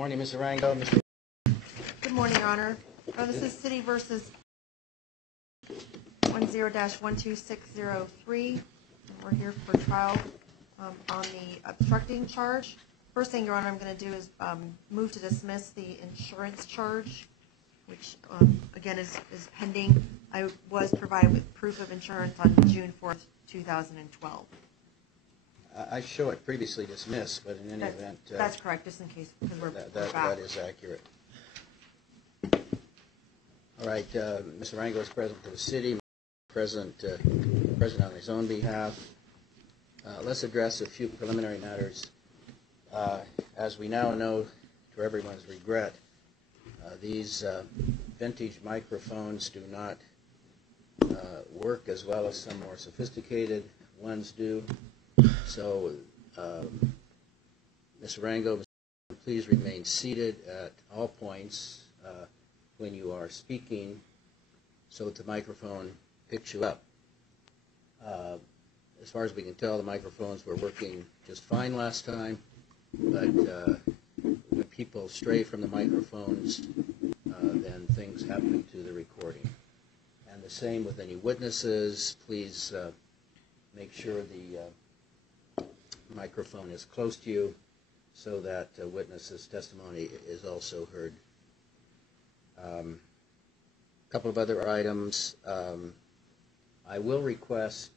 Morning, Ms. Arango. Mr. Good morning, Your Honor. This is City versus 10-12603. We're here for trial on the obstructing charge. First thing, Your Honor, I'm going to do is move to dismiss the insurance charge, which again is pending. I was provided with proof of insurance on June 4th, 2012. I show it previously dismissed, but in any event... that's correct, just in case, because we're back. That is accurate. All right, Mr. Arango is present to the city, present on his own behalf. Let's address a few preliminary matters. As we now know, to everyone's regret, these vintage microphones do not work as well as some more sophisticated ones do. So, Ms. Arango, please remain seated at all points when you are speaking so that the microphone picks you up. As far as we can tell, the microphones were working just fine last time, but when people stray from the microphones, then things happen to the recording. And the same with any witnesses. Please make sure the microphone is close to you so that witness's testimony is also heard. A couple of other items. I will request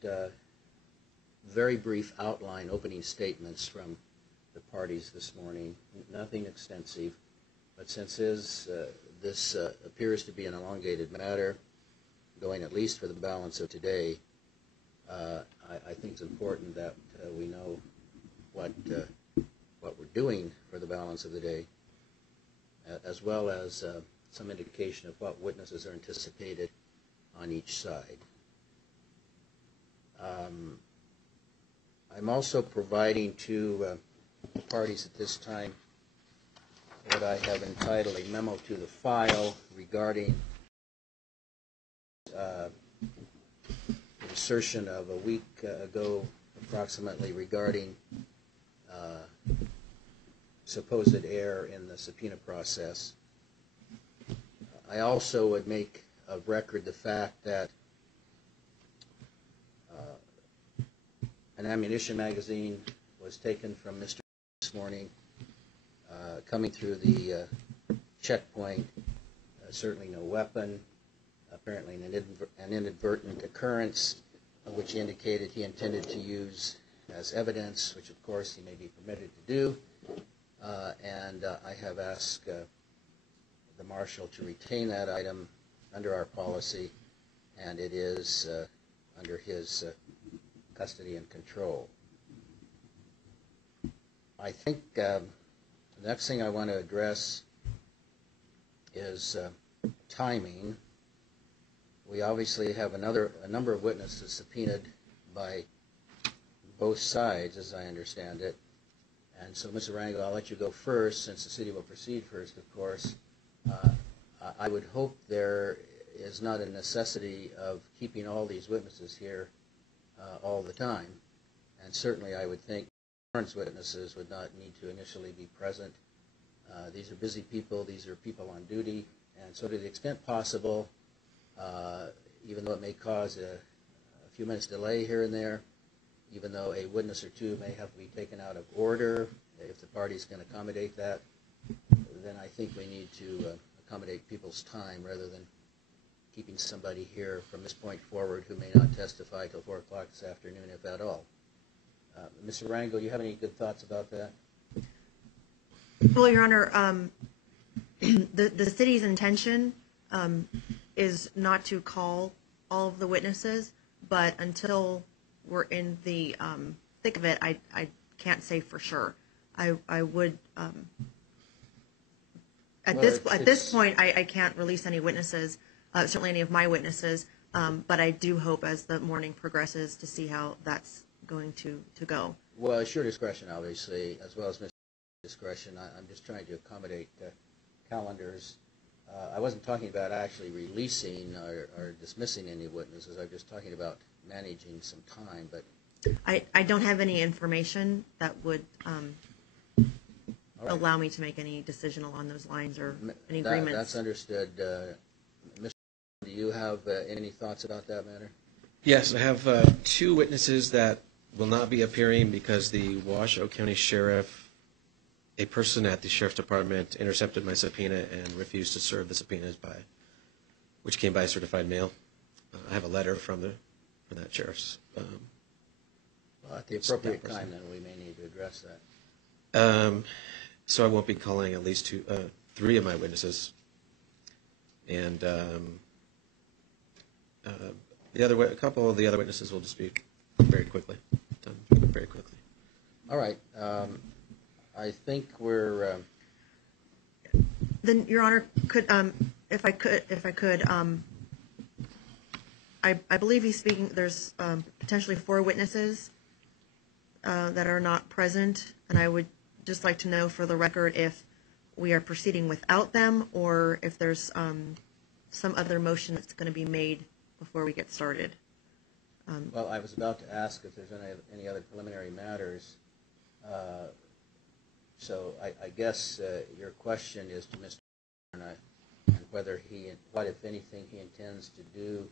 very brief outline opening statements from the parties this morning. Nothing extensive, but since this appears to be an elongated matter, going at least for the balance of today, I think it's important that we know what we're doing for the balance of the day, as well as some indication of what witnesses are anticipated on each side. I'm also providing to the parties at this time what I have entitled a memo to the file regarding the assertion of a week ago approximately regarding supposed error in the subpoena process. I also would make of record the fact that an ammunition magazine was taken from Mr. this morning, coming through the checkpoint. Certainly no weapon, apparently an inadvertent occurrence, which indicated he intended to use as evidence, which of course he may be permitted to do. And I have asked the marshal to retain that item under our policy, and it is under his custody and control. I think the next thing I want to address is timing. We obviously have a number of witnesses subpoenaed by both sides, as I understand it. And so, Mr. Arango, I'll let you go first, since the city will proceed first, of course. I would hope there is not a necessity of keeping all these witnesses here all the time. And certainly I would think insurance witnesses would not need to initially be present. These are busy people. These are people on duty. And so to the extent possible, even though it may cause a few minutes delay here and there, even though a witness or two may have to be taken out of order, if the parties can accommodate that, then I think we need to accommodate people's time rather than keeping somebody here from this point forward who may not testify till 4 o'clock this afternoon, if at all. Mr. Arango, do you have any good thoughts about that? Well, Your Honor, the city's intention is not to call all of the witnesses, but until we're in the thick of it, I can't say for sure. I would at this point I can't release any witnesses, certainly any of my witnesses, but I do hope as the morning progresses to see how that's going to go. Well, it's your discretion, obviously, as well as Mr. discretion. I'm just trying to accommodate calendars. I wasn't talking about actually releasing or dismissing any witnesses. I'm just talking about managing some time. But I don't have any information that would All right. allow me to make any decision along those lines or any That- agreements. That's understood. Mr. Do you have any thoughts about that matter? Yes, I have two witnesses that will not be appearing because the Washoe County Sheriff, a person at the Sheriff's Department, intercepted my subpoena and refused to serve the subpoenas which came by certified mail. I have a letter from that sheriff's. Well, at the appropriate time, then, we may need to address that. So I won't be calling at least three of my witnesses, and a couple of the other witnesses will just be very quickly done very quickly. All right. I think we're. Then, Your Honor, if I could, I believe he's speaking. There's potentially 4 witnesses that are not present, and I would just like to know for the record if we are proceeding without them or if there's some other motion that's going to be made before we get started. Well, I was about to ask if there's any other preliminary matters. So I guess your question is to Mr. and whether what if anything he intends to do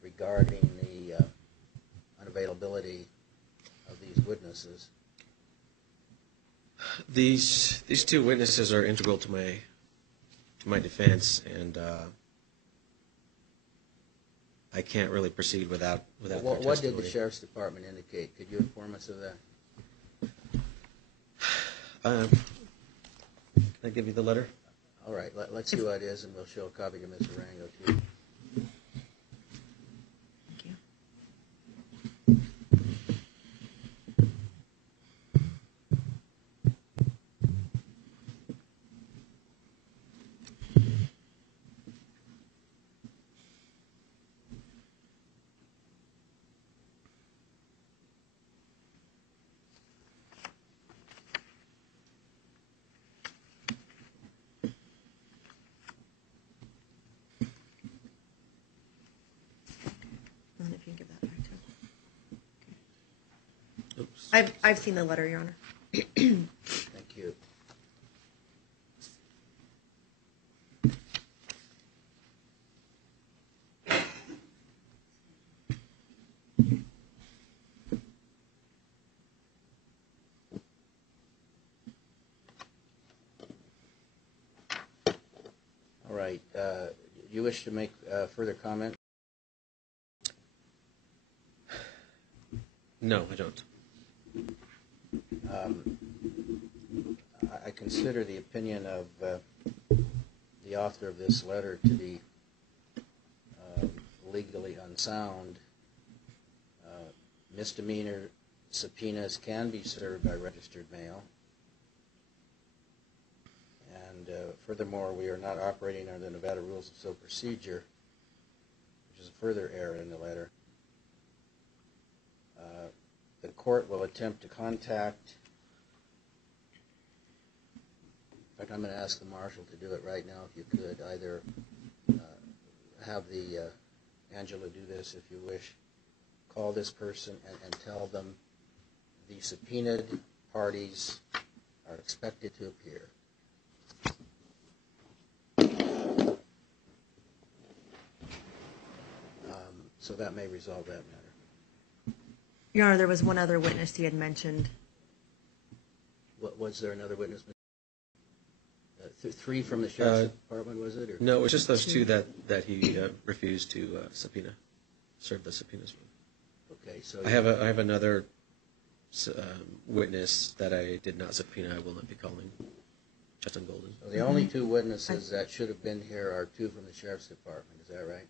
regarding the unavailability of these witnesses. These two witnesses are integral to my defense, and I can't really proceed without their What did testimony. the Sheriff's Department indicate? Could you inform us of that? Can I give you the letter? All right, let's see what it is, and we'll show a copy to Mr. Rango, too. Thank you. And then if you can give that back to him. Oops. I've seen the letter, Your Honor. Thank you. All right. You wish to make further comment? No, I don't. I consider the opinion of the author of this letter to be legally unsound. Misdemeanor subpoenas can be served by registered mail. And furthermore, we are not operating under the Nevada Rules of Civil Procedure, which is a further error in the letter. The court will attempt to contact, in fact, I'm going to ask the marshal to do it right now, if you could, either have the Angela do this if you wish, call this person and tell them the subpoenaed parties are expected to appear. So that may resolve that matter. Your Honor, there was one other witness he had mentioned. Was there another witness? 3 from the Sheriff's Department, was it? Or? No, it was just those two that he refused to serve the subpoenas from. Okay, so I have another witness that I did not subpoena. I will not be calling, Justin Golden. so the only 2 witnesses that should have been here are 2 from the Sheriff's Department. Is that right?